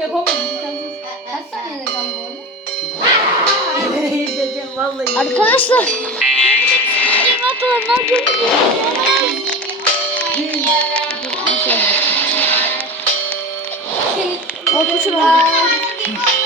Yapamadım. Kaç saniyede kaldı bu arada? Diyeceğim vallahi. Arkadaşlar. Animatörler görünüyor. Korkuşum var.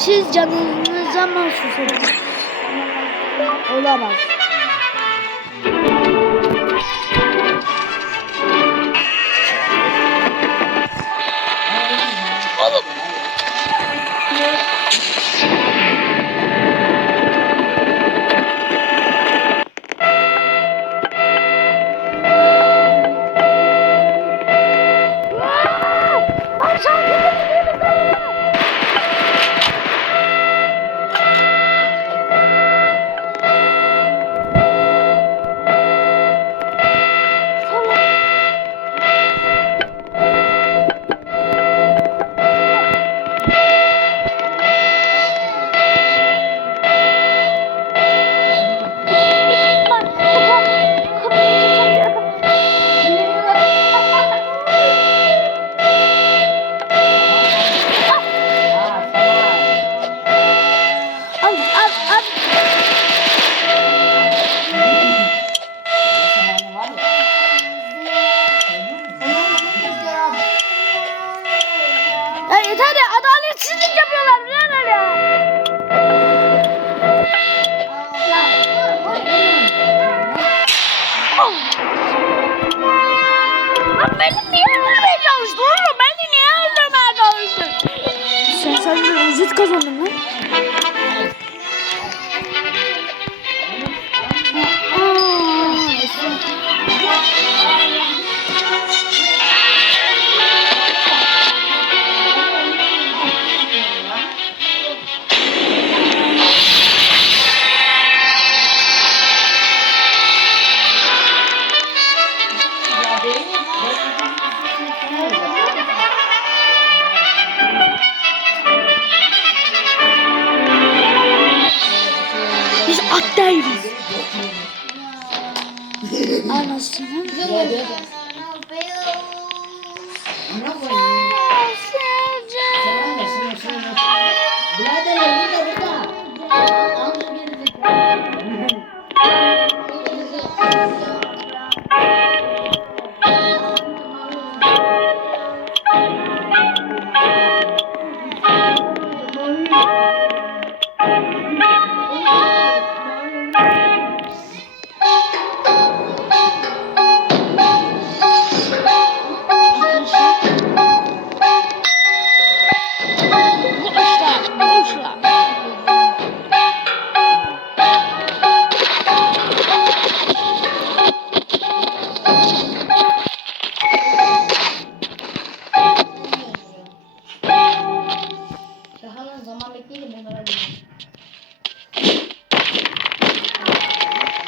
Siz canınıza mahsus edin. Olamaz. Özet kazandın lan.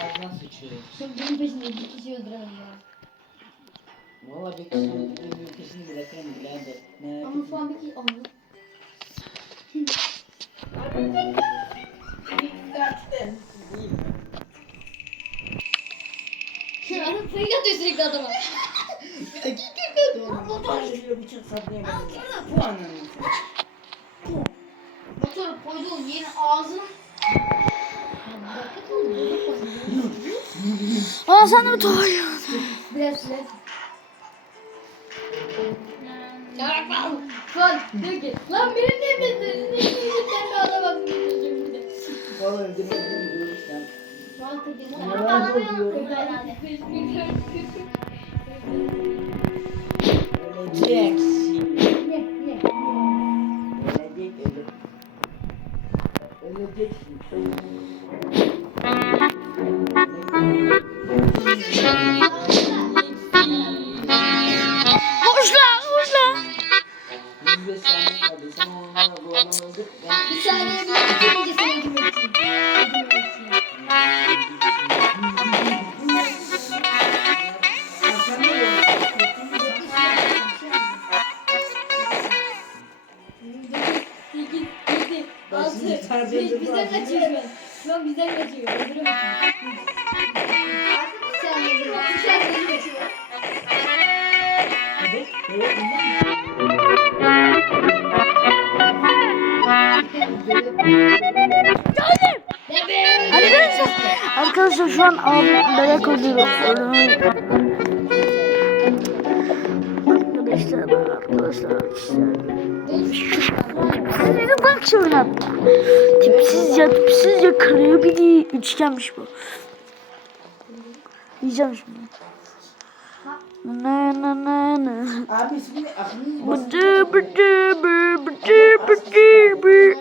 Ağzına sıçıyor. Şimdi bunun peşinde bir kişi öldüremem ya. Valla bir kişinin bir ülkesini bırakırım birader. Merak Ama şu etme. an bir kişi anladım. Adam fake atıyor sürekli adama. Hakikaten Böyle bıçak saplayamadım ya. Bu anlamda. Motoru koyduğun yerin ağzına. Aa sen de mi tuvalyon? Biraz biraz. Lan diyor ki lan beni de bitirdin. Sen de adama. Bana öldürmeyi diyoruz sen. Musun diyorum. herhalde? Öleceksin. Beş, öldüm bizden kaçıyor şu an. Bizden kaçıyor. Öldüremez. Sen öldürme. Şu an bizden kaçıyor. Arkadaşlar, arkadaşlar şu an abim bebek öldürüyor. Arkadaşlar, arkadaşlar. Size bak şuna. Tipsiz ya, tipsiz ya. Kırıyor bir üçgenmiş bu. Yiyeceğim şimdi. Na na na na. Abi ismini bir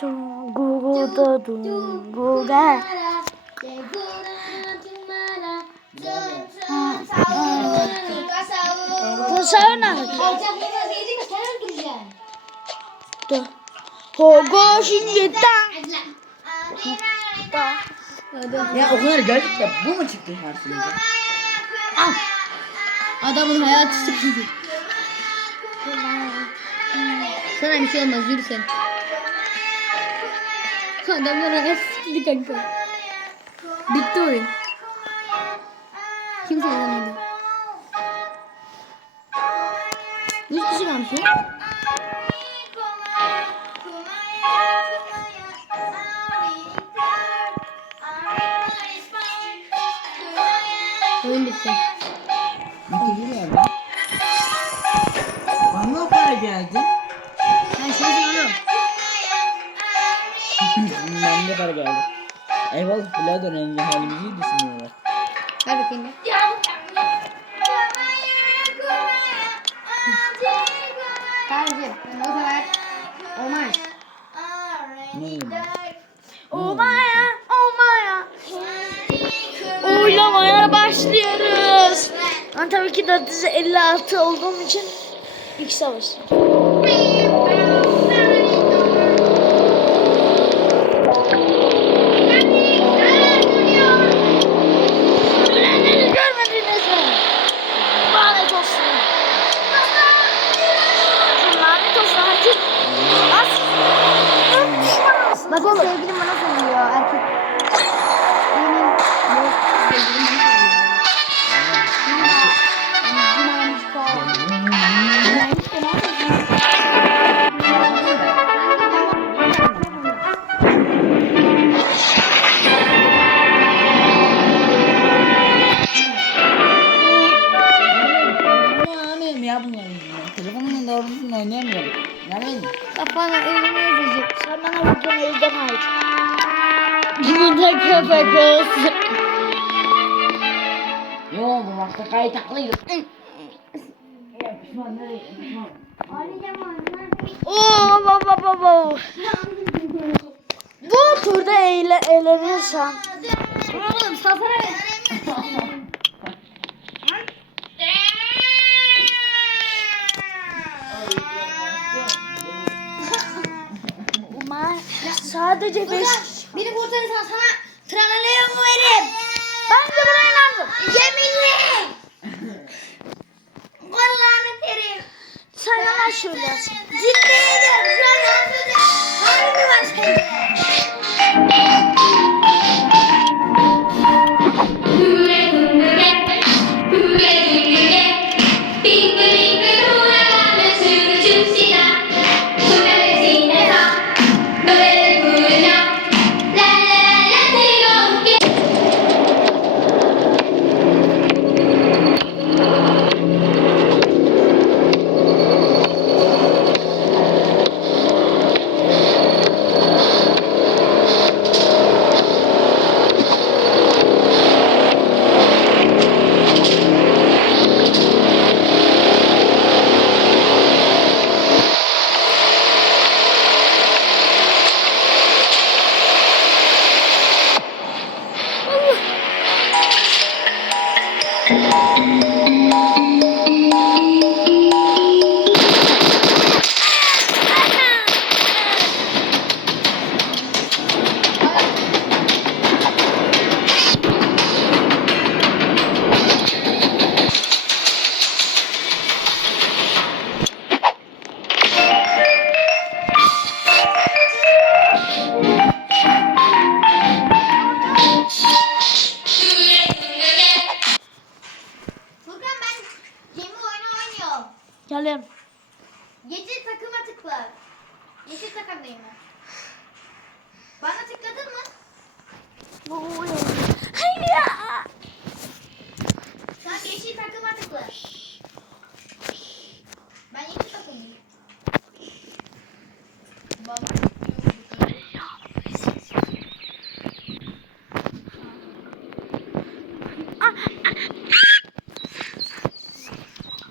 Dungu da dungu ga. Bu sauna. Da. Hogo şimdi da. Da. Ya o kadar geldik de bu mu çıktı karşımıza? Adamın hayatı sıkıntı. Sana bir şey olmaz yürü sen. Adamlar hayatı sıkıntı kanka. Bitti oyun. Kimse inanmadı. Yüz kişi kalmış ya. Oyun bitti. Ben de para geldi. Eyvallah birader önce halimizi iyi düşünüyorlar. Ver bakayım ya. Kardeşim o olmaz. Ne? Oh oh. Oylamaya başlıyoruz. Ben tabii ki 456 olduğum için ilk savaş. Elden ait. Burada kayıt taklıyor. Ya pişman nereye? Pişman. Oo baba baba. Bu turda eğle, eğlenirsen. Oğlum safara verecek 5 Beni kurtarırsan sana tralalaya mı veririm? Ben de buna inandım. Yeminle. Vallahi verim. Sen yalan söylüyorsun. Ciddi ediyorum. Şu an yalan. Harbi başka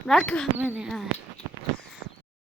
Bırak beni.